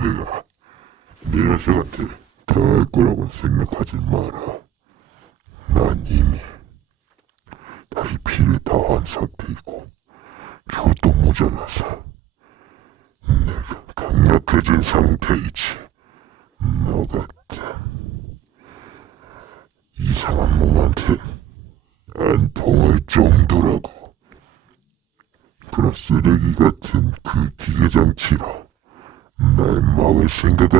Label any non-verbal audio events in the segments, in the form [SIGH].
내가 내 녀석한테 당할 거라고 생각하지 마라. 난 이미 나의 피를 다한 상태이고 그것도 모자라서 내가 강력해진 상태이지. 너 같은 이상한 놈한테 안 통할 정도라고. 그런 쓰레기 같은 그 기계장치로 날 막을 생각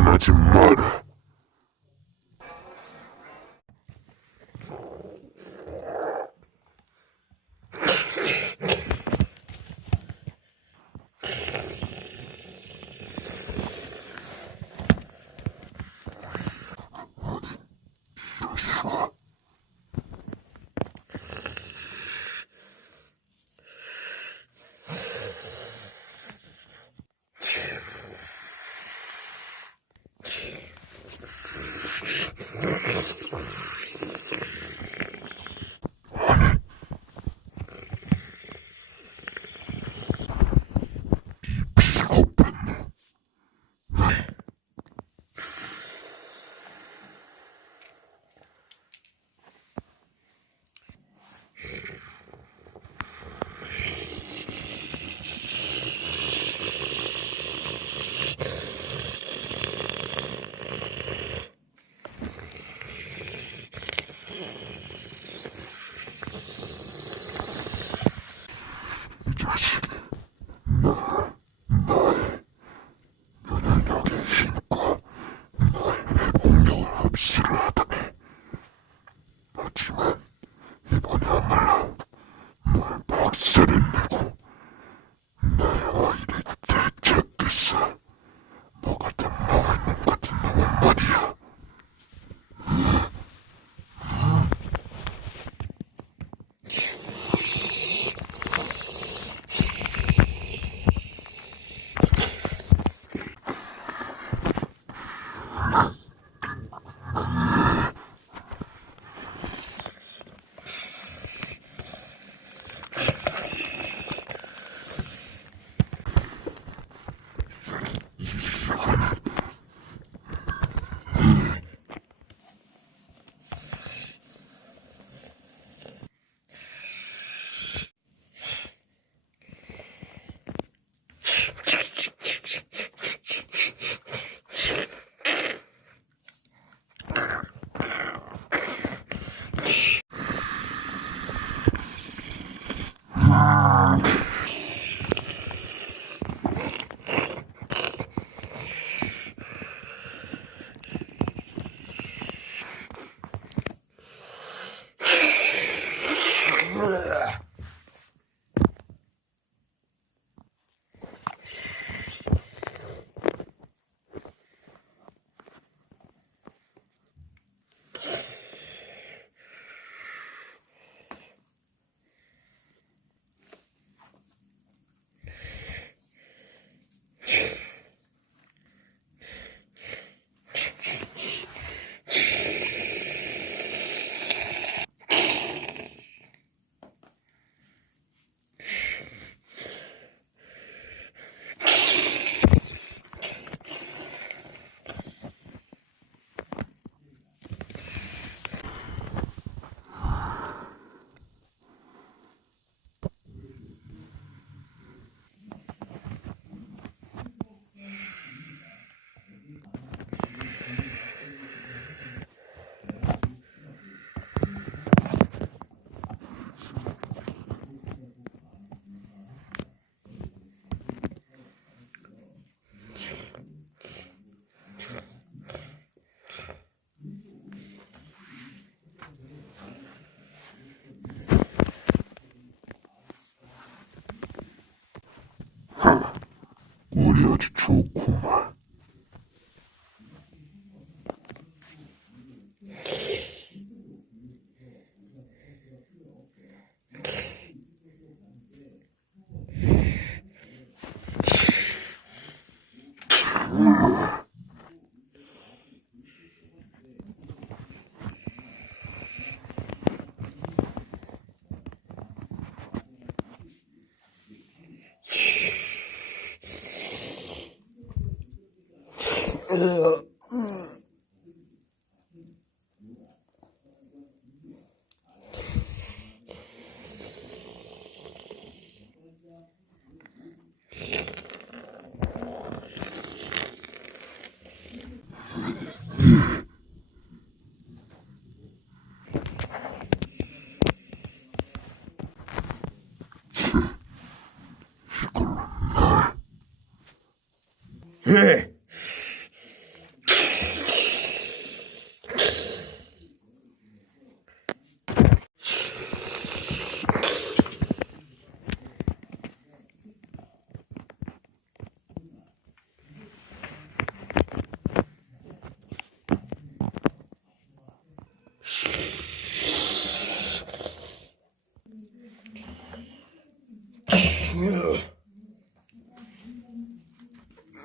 Yeah.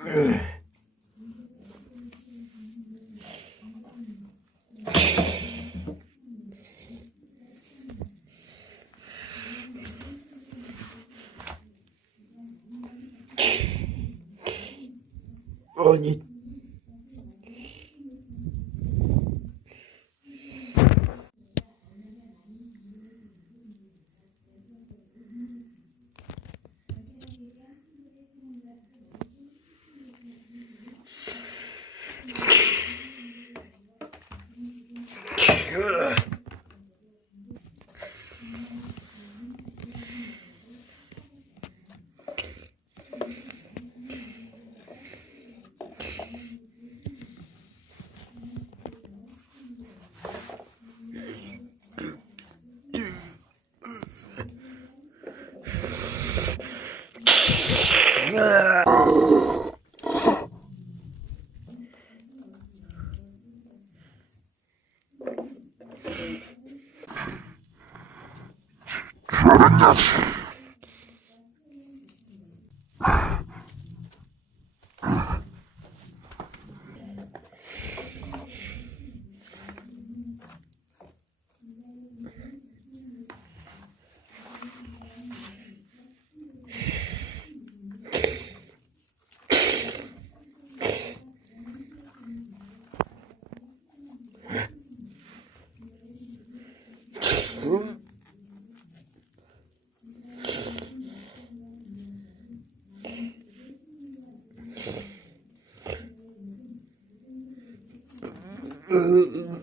아니 저 uh,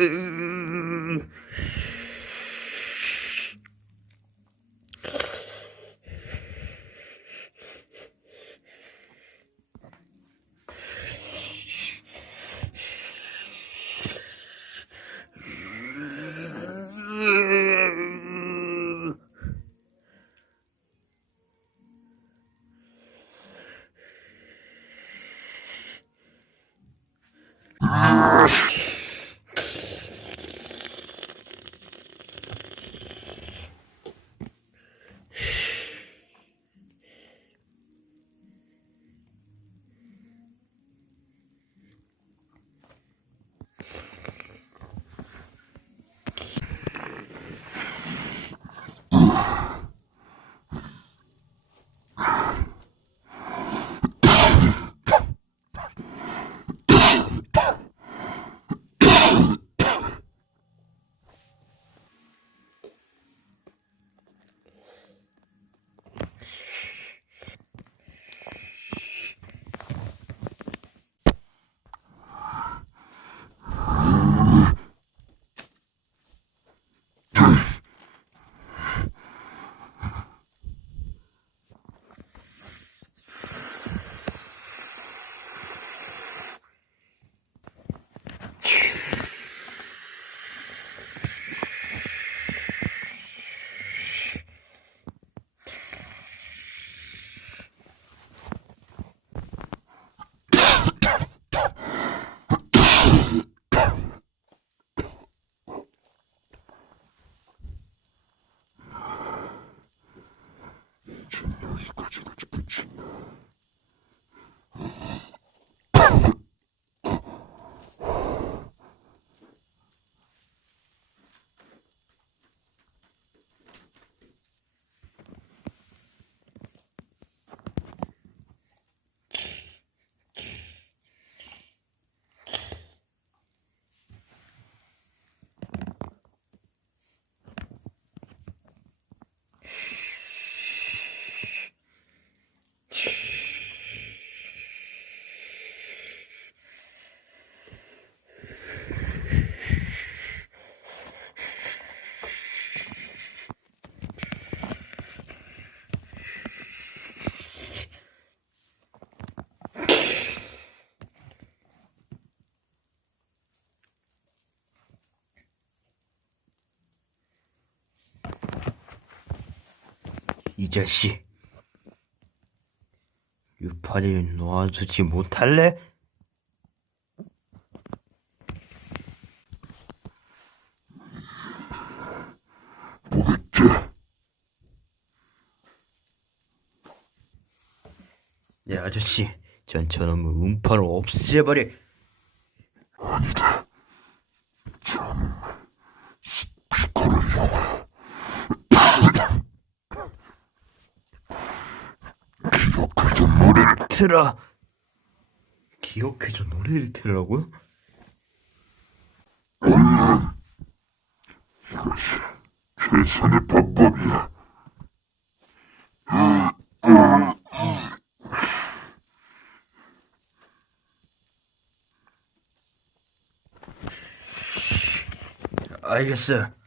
Uh, 이 자식. 유파리를 놓아주지 못할래? 뭐겠지? 네 아저씨, 전 저놈의 음파를 없애버려. 아니다. 참, 스피커를 이용하여 기억하던 노래를 틀어. 기억해줘 노래를 틀으라고요? 얼른 이것이 최선의 방법이야. 알겠어.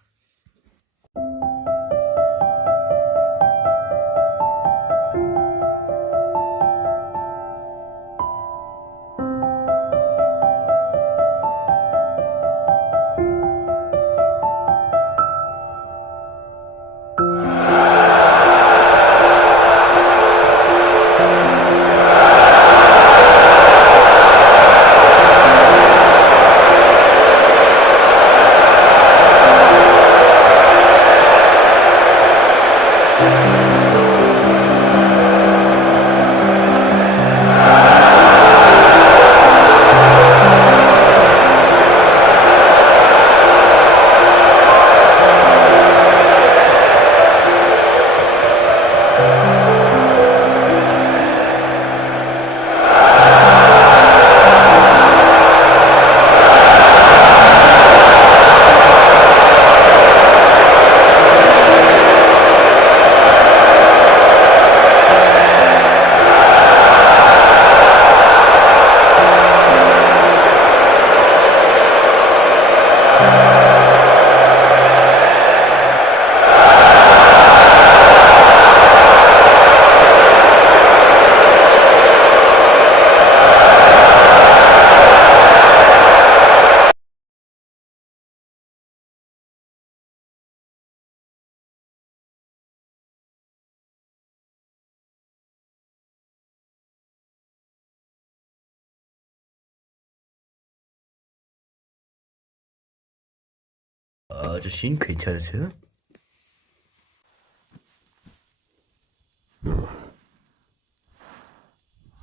아저씨는 괜찮으세요?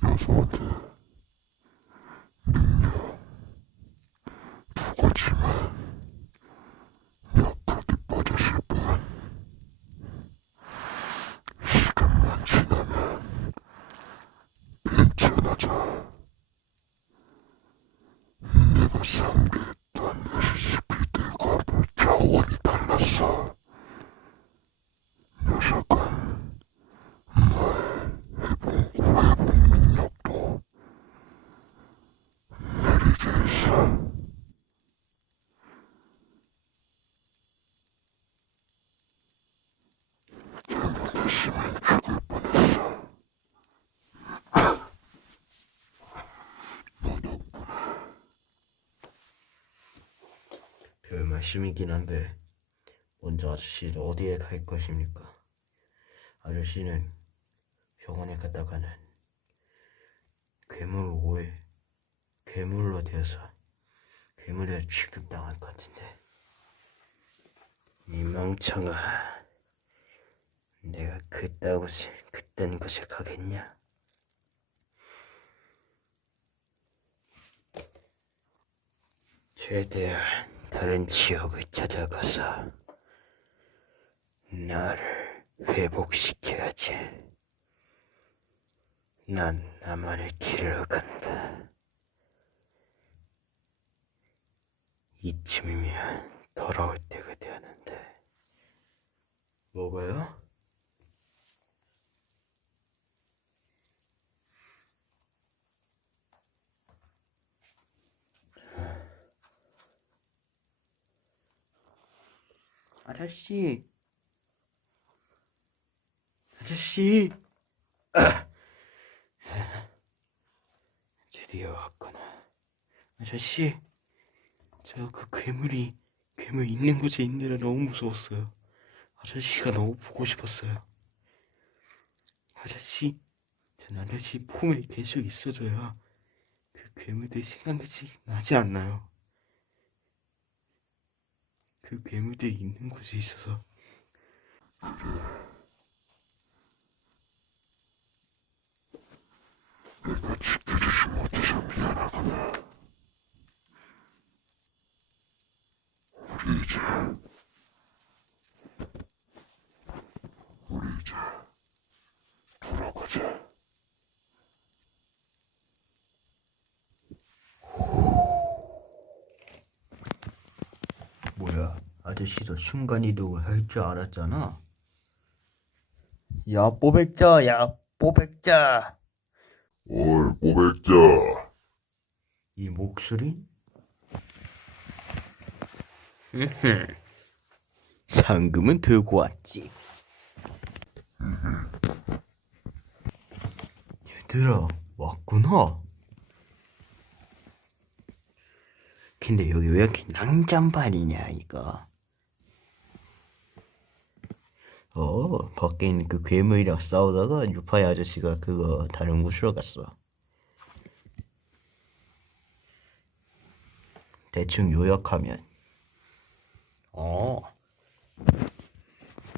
여성한테 능력 두 가지만 약하게 빠졌을 뿐 시간만 지나면 괜찮아져 내가 상대했던 SCP들과 차원이 달랐어 녀석은 말 회복, 회복 능력도 느리게 했어. 잘못했으면 죽을 뻔했어. 너 덕분에 별 말씀이긴 한데 먼저 아저씨 어디에 갈 것입니까? 아저씨는 병원에 갔다가는 괴물 오해 괴물로 되어서 괴물에 취급당할 것 같은데 이 멍청아 내가 그따 곳에 그딴 곳에 가겠냐? 최대한 다른 지역을 찾아가서 나를 회복시켜야지. 난 나만의 길을 간다. 이쯤이면 돌아올 때가 되었는데. 뭐가요? 아저씨. 아저씨. 아. [CLEARS THROAT] 드디어 왔구나. 아저씨. 저 그 괴물이 괴물 있는 곳에 있느라 너무 무서웠어요. 아저씨가 너무 보고 싶었어요. 아저씨, 전 아저씨 품에 계속 있어줘야 그 괴물들 생각이 나지 않나요? 그 괴물들이 있는 곳에 있어서 내가 지켜주지 못해서 미안하구나. 우리 이제 우리 이제 돌아가자. 뭐야, 아저씨도 순간 이동을 할 줄 알았잖아. 야, 뽀백자, 야, 뽀백자. 올 꼬백자. 이 목소리? [LAUGHS] 상금은 들고 왔지. 얘들아, 왔구나. 근데 여기 왜 이렇게 낭잠발이냐, 이거. 어, 밖에 있는 그 괴물이랑 싸우다가 유파이 아저씨가 그거 다른 곳으로 갔어. 대충 요약하면. 어.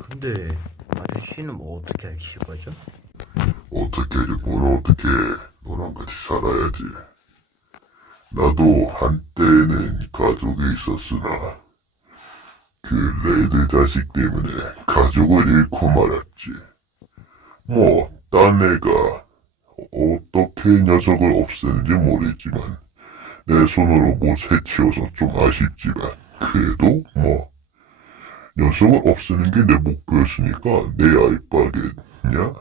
근데 아저씨는 뭐 어떻게 하실 거죠? 어떻게 뭘 어떻게 너랑 같이 살아야지. 나도 한때는 가족이 있었으나 그 레드 자식 때문에 가족을 잃고 말았지. 뭐, 딴 애가 어떻게 녀석을 없애는지 모르지만 내 손으로 못 해치워서 좀 아쉽지만 그래도 뭐 녀석을 없애는 게 내 목표였으니까 내 알바겠냐?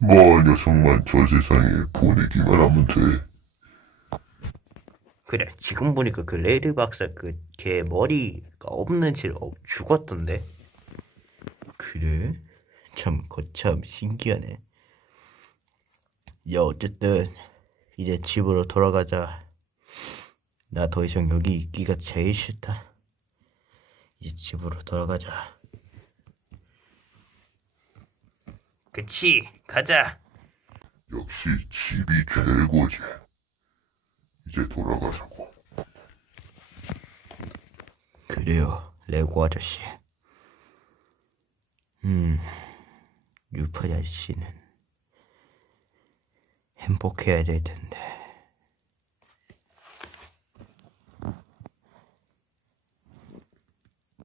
뭐 녀석만 저 세상에 보내기만 하면 돼. 그래, 지금 보니까 그 레드 박사 그 걔 머리가 없는 채 어, 죽었던데. 그래? 참 거참 신기하네. 야, 어쨌든 이제 집으로 돌아가자. 나 더 이상 여기 있기가 제일 싫다. 이제 집으로 돌아가자. 그치, 가자. 역시 집이 최고지. 이제 돌아가자고. 그래요, 레고 아저씨. 음, 유파리 아저씨는 행복해야 될 텐데.